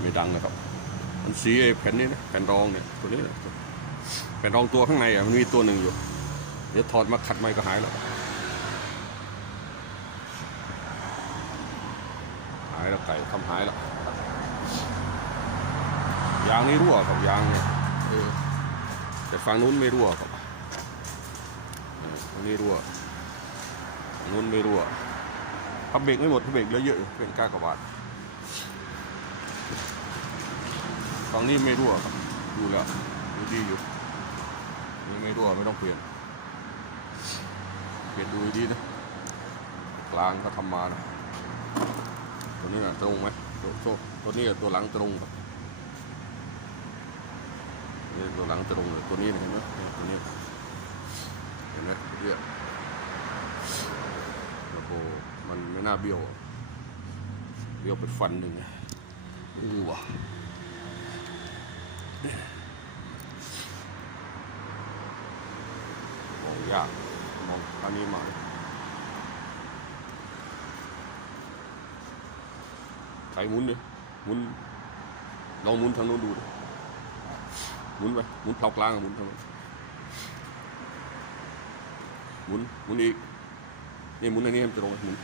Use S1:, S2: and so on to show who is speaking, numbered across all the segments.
S1: ไม่ดังนะครับ มันสีแผ่นนี้นะแผ่นรองเนี่ยตัวนี้นะแผ่นรองตัวข้างในอะมันมีตัวหนึ่งอยู่ เดี๋ยวถอดมาขัดไม้ก็หายแล้วหายแล้วไก่ทำหายแล้วยางนี่รั่วครับยางเนี่ยแต่ฝั่งนู้นไม่รั่วครับฝั่งนี้รั่วฝั่งนู้นไม่รั่วพับเบรกไม่หมดพับเบรกเหลือเยอะอยู่เป็นกากบาท ฝั่งนี้ไม่รั่วครับดูแล้วดูดีอยู่นี่ไม่รั่วไม่ต้องเปลี่ยนเปลี่ยนดูดีนะกลางก็ทำมานะตัวนี้นะตรงไหมตัวตัวตัวนี้กับตัวหลังตรงครับนี่ตัวหลังตรงเลยตัวนี้เห็นไหมตัวนี้เห็นไหมเนี่ยแล้วก็มันไม่น่าเบี้ยวเบี้ยวเป็นฟันหนึ่ง นะอู้ว่ะมองยากมองอันนี้มาใครหมุนเลยหมุนลองหมุนทางโน้นดูดิหมุนไปหมุนเผากลางหมุนทางโน้นหมุนหมุนอีกนี่หมุนอันนี้ให้มันตรงหมุน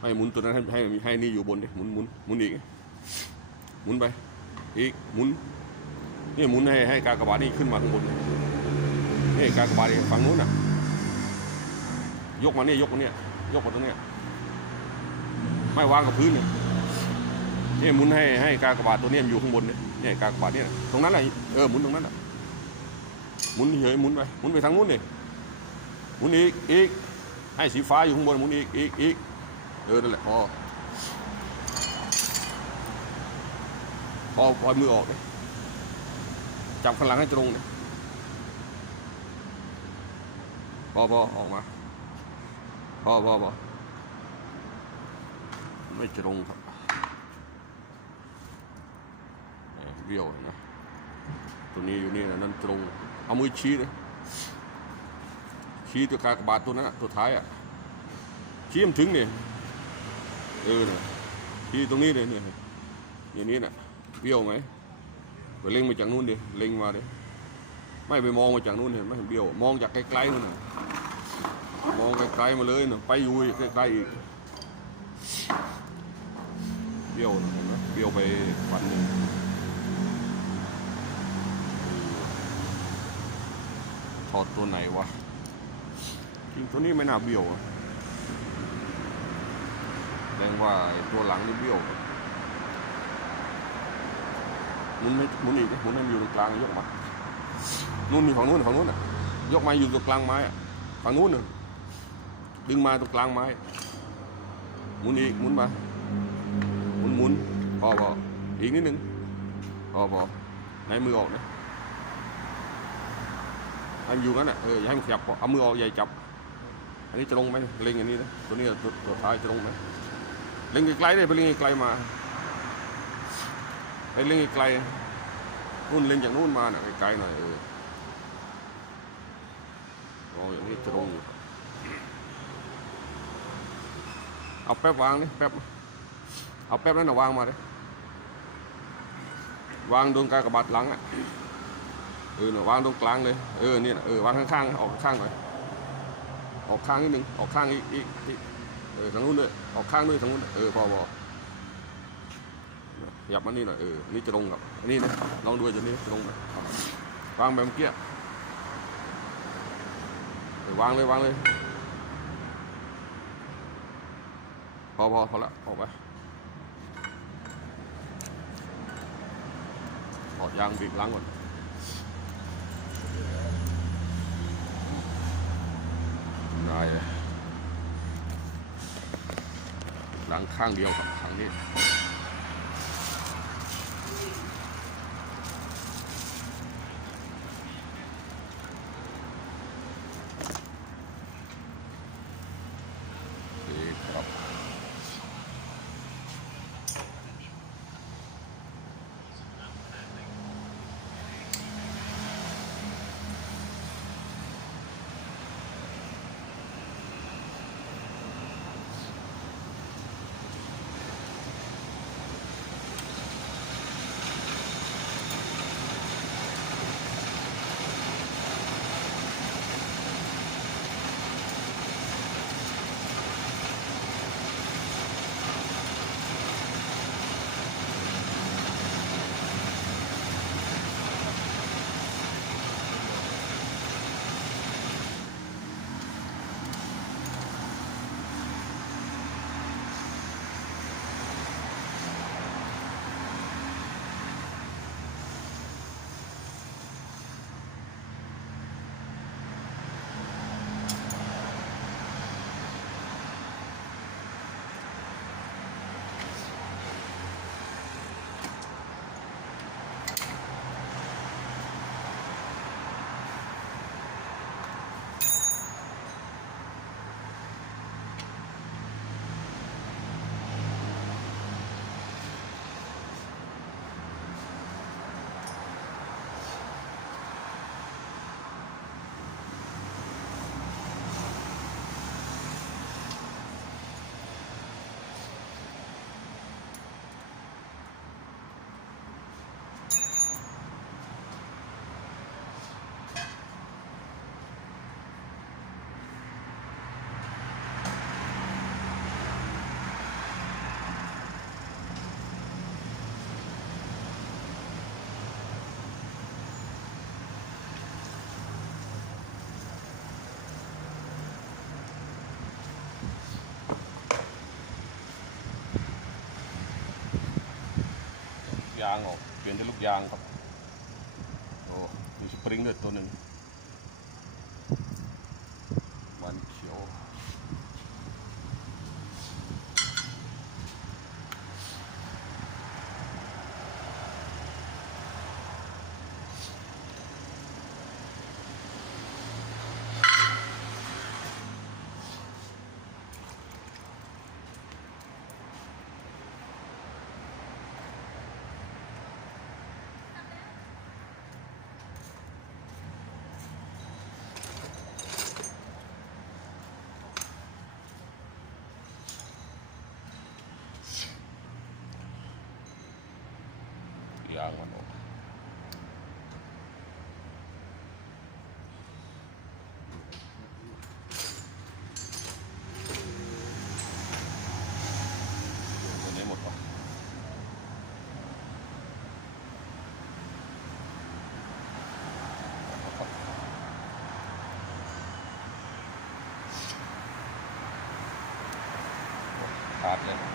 S1: ให้หมุนตัวนั้นให้ให้ให้นี่อยู่บนดิหมุนหมุนหมุนอีกหมุนไป อีกหมุนนี่หมุนให้ให้กากบาทนี่ขึ้นมาข้างบนนี่กากบาทนี่ฝั่งนู้นน่ะ ยกมาเนี่ยยกมาเนี่ยยกมาตรงเนี้ยไม่วางกับพื้นเนี่ยนี่หมุนให้ให้กากบาทตัวนี้มันอยู่ข้างบนเนี่ยนี่กากบาทเนี่ยตรงนั้นแหละเออหมุนตรงนั้นแหละหมุนเฉยหมุนไปหมุนไปทางนู้นนี่หมุนอีกอีกให้สีฟ้าอยู่ข้างบนหมุนอีกอีกอีก เออนั่นแหละพอพอปล่อยมือออกเลยจับข้างหลังให้ตรงเนี่ยพอพอออกมาพอพอพอไม่ตรงครับเบี้ยวนะตัวนี้อยู่นี่นะนั่นตรง เอามือชี้เลยชี้ตัวกากบาทตัวนั้นตัวท้ายอะชี้มถึงเนี่ย เออเนี่ยชี้ตรงนี้เลยเนี่ยอย่างนี้น่ะเบี้ยวไหมไปเล็งมาจากนู้นดิเล็งมาดิไม่ไปมองมาจากนู้นเห็นไหมเบี้ยวมองจากไกลๆนู่นนะมองไกลๆมาเลยน่ะไปอยู่อีกใกล้ๆอีกเบี้ยวนะเห็นไหมเบี้ยวไปฟันหนึ่งถอดตัวไหนวะจริงตัวนี้ไม่น่าเบี้ยวอะ แสดงว่าตัวหลังนี่เบี้ยวหมุนไม่หมุนอีกหมุนให้มันอยู่ตรงกลางยกมานู่นมีฝั่งนู้นฝั่งนู้นอะ ยกมาอยู่ตรงกลางไม้อะฝั่งนู้นน่ะดึงมาตรงกลางไม้ หมุนอีกหมุนมา หมุนหมุนพอพออีกนิดหนึ่งพอพอในมือออกนะให้มันอยู่งั้นอะเอออย่าให้มันขยับเอามือออกอย่จับ อันนี้จะลงไหมเล็งอันนี้นะตัวนี้ตัวท้ายจะลงไหม เล็งไกลๆได้ไปเล็งไกลมาไปเล่นไกลนู่นเล่นจากนู่นมาน่ะไกลๆหน่อยเออโอ้อย่างนี้ตรงอยู่เอาแป๊บวางนี่แป๊บเอาแป๊บนั้นน่ะวางมาเลยวางโดนกากบาดหลังอะเออน่ะวางตรงกลางเลยเออเนี่ยเออวางข้างๆออกข้างหน่อยออกข้างนิดนึงออกข้างอีกอีกอีก เออทางนู้นด้วยออกข้างด้วยทางนู้นเออพอพอขยับมานี่หน่อยเออนี่จะลงกับอันนี้นะลองดูจะนี่จะลงไหมวางแบบเมื่อกี้เออวางเลยวางเลย พอพอพอละออกไปถอดยางบีบล้างก่อนได้เลยล้าง ข้างเดียวครั้งนี้างออก เปลี่ยนเป็นลูกยางครับ โอ้มีสปริงด้วยตัวหนึ่งมันเขียว ยางมันออกตัวนี้หมดวะขาดเลย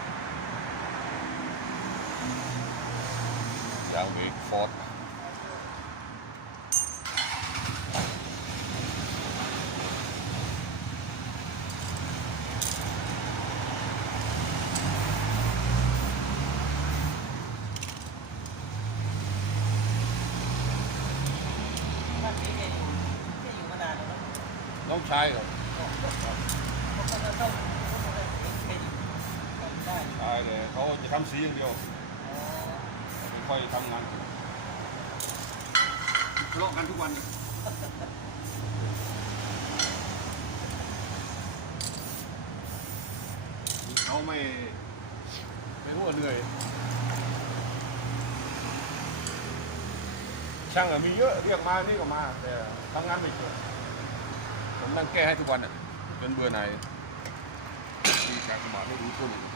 S1: ยางเวกฟอร์ด
S2: ท่านนี้แกอยู่แกอยู่มานานแล้วนะ
S1: น้องชายครับ
S2: เขาก็จะต้องเขาก็จะแกอยู่ได้
S1: ชายเลยเขาจะทำสีอย่างเดียว คอยทำงานทะเลาะกันทุกวันเนี่ยเขาไม่ไม่รู้ว่าเหนื่อย ช่างอะมีเยอะเรียกมานี่ก็มา แต่ทำงานไม่เก่งผมนั่งแก้ให้ทุกวันอะจนเบื่อหน่ายมีการสมาธิไม่รู้ตัวเอง